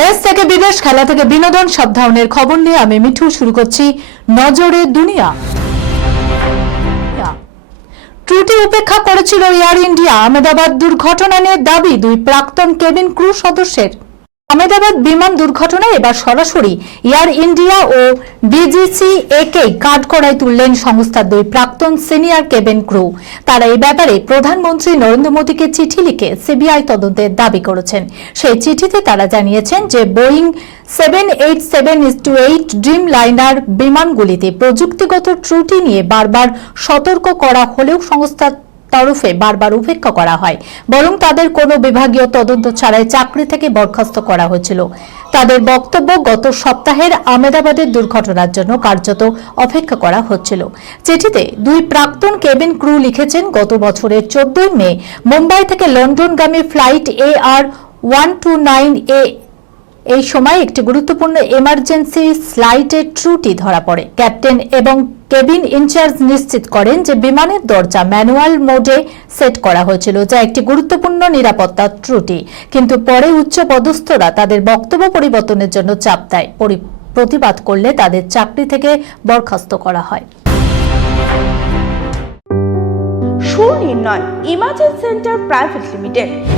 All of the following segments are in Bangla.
দেশ থেকে বিদেশ, খেলা থেকে বিনোদন, সব ধরনের খবর নিয়ে আমি মিঠু শুরু করছি নজরে দুনিয়া। ত্রুটি উপেক্ষা করেছিল এয়ার ইন্ডিয়া। আহমেদাবাদ দুর্ঘটনা নিয়ে দাবি দুই প্রাক্তন কেবিন ক্রু সদস্যের। আহমেদাবাদ বিমান দুর্ঘটনায় এবার সরাসরি এয়ার ইন্ডিয়া ও ডিজিসি একেই কাঠগড়ায় তুললেন সংস্থার দুই প্রাক্তন সিনিয়র কেবিন ক্রু। তারা এই ব্যাপারে প্রধানমন্ত্রী নরেন্দ্র মোদীকে চিঠি লিখে সিবিআই তদন্তের দাবি করেছেন। সেই চিঠিতে তারা জানিয়েছেন যে, Boeing seven eight seven two eight Dreamliner বিমানগুলিতে প্রযুক্তিগত ত্রুটি নিয়ে বারবার সতর্ক করা হলেও সংস্থার তরফে বারবার উপেক্ষা করা হয়, বরং তাদের কোনো বিভাগীয় তদন্ত ছাড়াই চাকরি থেকে বরখাস্ত করা হয়েছিল। তাদের বক্তব্য গত সপ্তাহের আমেদাবাদের দুর্ঘটনার জন্য কার্যত অপেক্ষা করা হচ্ছিল। চিঠিতে দুই প্রাক্তন কেবিন ক্রু লিখেছেন, গত বছরের চোদ্দই মে মুম্বাই থেকে লন্ডনগামী flight A R one two nine এ এই সময় একটি গুরুত্বপূর্ণ এমার্জেন্সি স্লাইটের ত্রুটি ধরা পড়ে। ক্যাপ্টেন এবং কেবিন ইনচার্জ নিশ্চিত করেন যে বিমানের দরজা ম্যানুয়াল মোডে সেট করা হয়েছিল, যা একটি গুরুত্বপূর্ণ নিরাপত্তা ত্রুটি। কিন্তু পরে উচ্চ পদস্থরা তাদের বক্তব্য পরিবর্তনের জন্য চাপ দেয়। পরি- প্রতিবাদ করলে তাদের চাকরি থেকে বরখাস্ত করা হয়। Sunirnoy imaging centre private limited.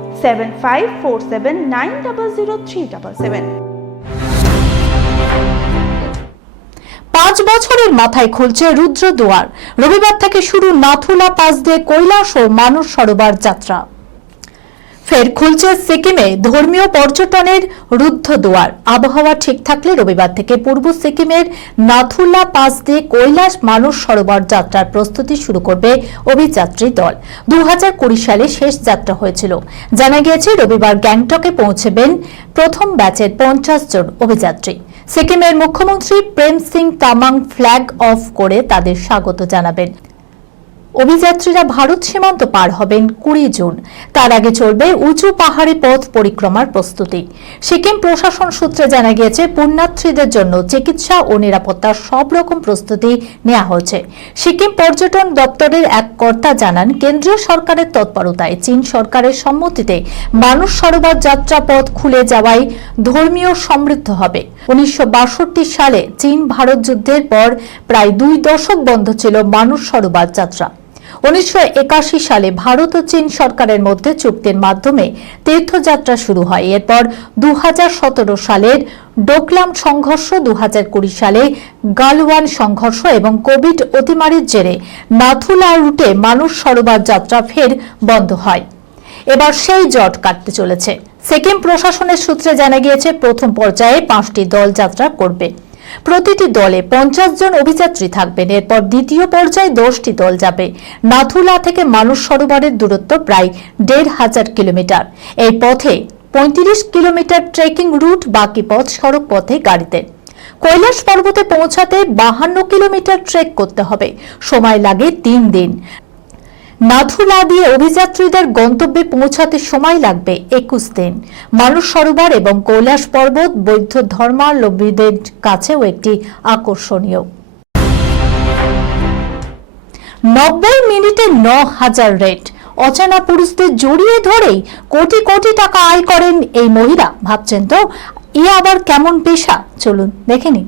seven five four seven nine double zero three double seven পাঁচ বছরের মাথায় খুলছে রুদ্র দুয়ার। রবিবার থেকে শুরু নাথুলা পাস দিয়ে কৈলাস ও মানুষ সরোবার যাত্রা। ফের খুলছে সিকিমে। ধর্মীয় পর্যটনের রুদ্ধ দুয়ার আবহাওয়া ঠিক থাকলে রবিবার থেকে পূর্ব সিকিমের নাথুলা পাস দিয়ে কৈলাস মানস সরোবর যাত্রার প্রস্তুতি শুরু করবে অভিযাত্রী দল। দু হাজার কুড়ি সালে শেষ যাত্রা হয়েছিল। জানা গিয়েছে, রবিবার গ্যাংটকে পৌঁছবেন প্রথম ব্যাচের পঞ্চাশ জন অভিযাত্রী। সিকিমের মুখ্যমন্ত্রী প্রেম সিং তামাং ফ্ল্যাগ অফ করে তাদের স্বাগত জানাবেন। অভিযাত্রীরা ভারত সীমান্ত পার হবেন কুড়ি জুন। তার আগে চলবে উঁচু পাহাড়ি পথ পরিক্রমার প্রস্তুতি। সিকিম প্রশাসন সূত্রে জানা গিয়েছে, পুণ্যার্থীদের জন্য চিকিৎসা ও নিরাপত্তার সব রকম প্রস্তুতি নেওয়া হয়েছে। সিকিম পর্যটন দপ্তরের এক কর্তা জানান, কেন্দ্রীয় সরকারের তৎপরতায় চীন সরকারের সম্মতিতে মানুষ সরোবর যাত্রা পথ খুলে যাওয়ায় ধর্মীয় সমৃদ্ধ হবে। উনিশশো বাষট্টি সালে চীন ভারত যুদ্ধের পর প্রায় দুই দশক বন্ধ ছিল মানুষ সরোবর যাত্রা। উনিশশো একাশি সালে ভারত ও চীন সরকারের মধ্যে চুক্তির মাধ্যমে তীর্থযাত্রা শুরু হয়। এরপর দু সালের ডোকলাম সংঘর্ষ দু সালে গালওয়ান সংঘর্ষ এবং কোভিড অতিমারির জেরে নাথুলা রুটে মানুষ সরোবর যাত্রা ফের বন্ধ হয়। এবার সেই জট কাটতে চলেছে। সিকিম প্রশাসনের সূত্রে জানা গিয়েছে, প্রথম পর্যায়ে পাঁচটি দল যাত্রা করবে। প্রতিটি দলে পঞ্চাশ জন অভিযাত্রী থাকবেন। এরপর দ্বিতীয় পর্যায়ে দশটি দল যাবে। নাথুলা থেকে মানুষ সরোবরের দূরত্ব প্রায় দেড় হাজার কিলোমিটার। এই পথে পঁয়ত্রিশ কিলোমিটার ট্রেকিং রুট, বাকি পথ সড়ক পথে গাড়িতে। কৈলাস পর্বতে পৌঁছাতে বাহান্ন কিলোমিটার ট্রেক করতে হবে। সময় লাগে তিন দিন। নাথুলা দিয়ে অভিযাত্রীদের গন্তব্যে পৌঁছাতে সময় লাগবে একুশ দিন। মানুষ সরোবর এবং কৈলাস পর্বত, বৌদ্ধ ধর্মাবলম্বীদের কাছেও একটি আকর্ষণীয়। নব্বই মিনিটে ন হাজার রেট। অচেনা পুরুষদের জড়িয়ে ধরেই কোটি কোটি টাকা আয় করেন এই মহিলা। ভাবছেন তো, এ আবার কেমন পেশা? চলুন দেখে নিন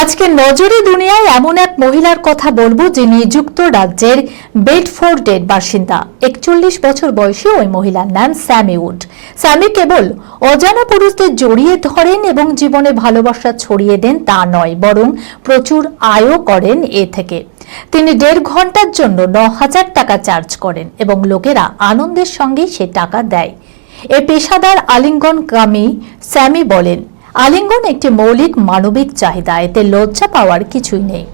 আজকে নজরে দুনিয়ায় এমন এক মহিলার কথা বলব যিনি যুক্তরাজ্যের বেডফোর্ডের বাসিন্দা। একচল্লিশ বছর বয়সী ওই মহিলার নাম স্যামি উড। স্যামি কেবল অজানা পুরুষদের জড়িয়ে ধরেন এবং জীবনে ভালোবাসা ছড়িয়ে দেন তা নয়, বরং প্রচুর আয়ও করেন এ থেকে। তিনি দেড় ঘণ্টার জন্য ন হাজার টাকা চার্জ করেন এবং লোকেরা আনন্দের সঙ্গে সে টাকা দেয়। এ পেশাদার আলিঙ্গনকামী স্যামি বলেন আলিঙ্গন একটি মৌলিক মানবিক চাহিদা, এতে লজ্জা পাওয়ার কিছুই নেই।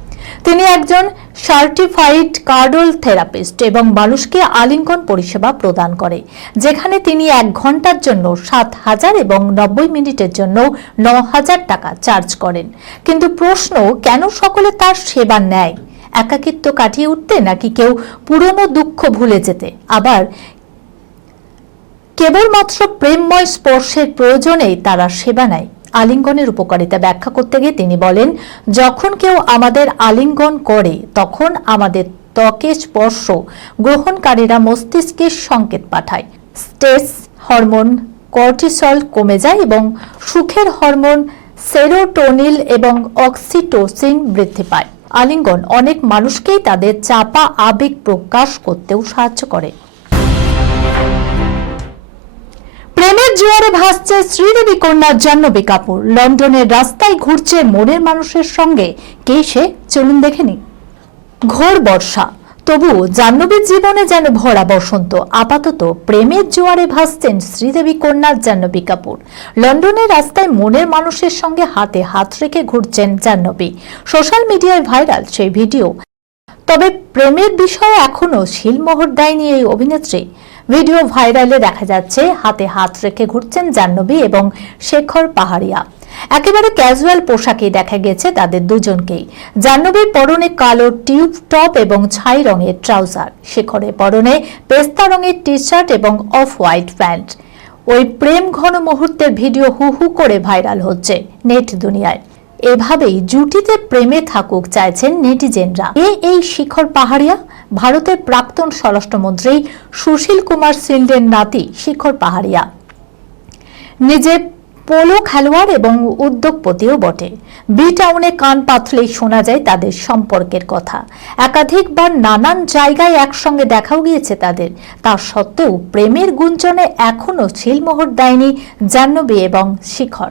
তিনি একজন সার্টিফাইড কার্ডল থেরাপিস্ট এবং মানুষকে আলিঙ্গন পরিষেবা প্রদান করে, যেখানে তিনি এক ঘণ্টার জন্য সাত হাজার এবং নব্বই মিনিটের জন্য ন হাজার টাকা চার্জ করেন। কিন্তু প্রশ্ন, কেন সকলে তার সেবা নেয়? একাকিত্ব কাটিয়ে উঠতে নাকি কেউ পুরনো দুঃখ ভুলে যেতে? আবার, কেবলমাত্র প্রেমময় স্পর্শের প্রয়োজনেই তারা সেবা নেয়। আলিঙ্গনের উপকারিতা ব্যাখ্যা করতে গিয়ে তিনি বলেন, যখন কেউ আমাদের আলিঙ্গন করে, তখন আমাদের ত্বকে স্পর্শ গ্রহণকারীরা মস্তিষ্কে সংকেত পাঠায়। স্টেস হরমোন কর্টিসল কমে যায় এবং সুখের হরমোন সেরোটোনিল এবং অক্সিটোসিন বৃদ্ধি পায়। আলিঙ্গন অনেক মানুষকেই তাদের চাপা আবেগ প্রকাশ করতেও সাহায্য করে। জোয়ারে ভাসছে শ্রীদেবী কন্যা জাহ্নবী কাপুর লন্ডনের রাস্তায় ঘুরছে মনের মানুষের সঙ্গে। কে সে? চলুন দেখে নিন ঘোর বর্ষা। তবু জাহ্নবীর জীবনে যেন ভরা বসন্ত, আপাতত প্রেমের জোয়ারে ভাসছেন শ্রীদেবী কন্যা জাহ্নবী কাপুর লন্ডনের রাস্তায় মনের মানুষের সঙ্গে হাতে হাত রেখে ঘুরছেন জাহ্নবী। সোশ্যাল মিডিয়ায় ভাইরাল সেই ভিডিও। তবে প্রেমের বিষয়ে এখনও শিলমোহর দেয়নি এই অভিনেত্রী। ভিডিও ভাইরালে দেখা যাচ্ছে, হাতে হাত রেখে ঘুরছেন জাহ্নবী এবং শেখর পাহাড়িয়া। একেবারে ক্যাজুয়াল পোশাকে দেখা গেছে তাদের দুজনকেই। জাহ্নবীর পরনে কালো টিউব টপ এবং ছাই রঙের ট্রাউজার, শেখরের পরনে পেস্তা রঙের টি শার্ট এবং অফ হোয়াইট প্যান্ট। ওই প্রেম ঘন মুহূর্তের ভিডিও হু হু করে ভাইরাল হচ্ছে নেট দুনিয়ায়। এভাবেই জুটিতে প্রেমে থাকুক চাইছেন নেটিজেনরা। এ এই শিখর পাহাড়িয়া, ভারতের প্রাক্তন স্বরাষ্ট্রমন্ত্রী সুশীল কুমার সিন্ডের নাতি শিখর পাহাড়িয়া। নিজে পোলো খেলোয়াড় এবং উদ্যোগপতিও বটে। বি টাউনে কান পাতলেই শোনা যায় তাদের সম্পর্কের কথা। একাধিকবার নানান জায়গায় একসঙ্গে দেখাও গিয়েছে তাদের। তা সত্ত্বেও প্রেমের গুঞ্জনে এখনও শিলমোহর দেয়নি জাহ্নবী এবং শিখর।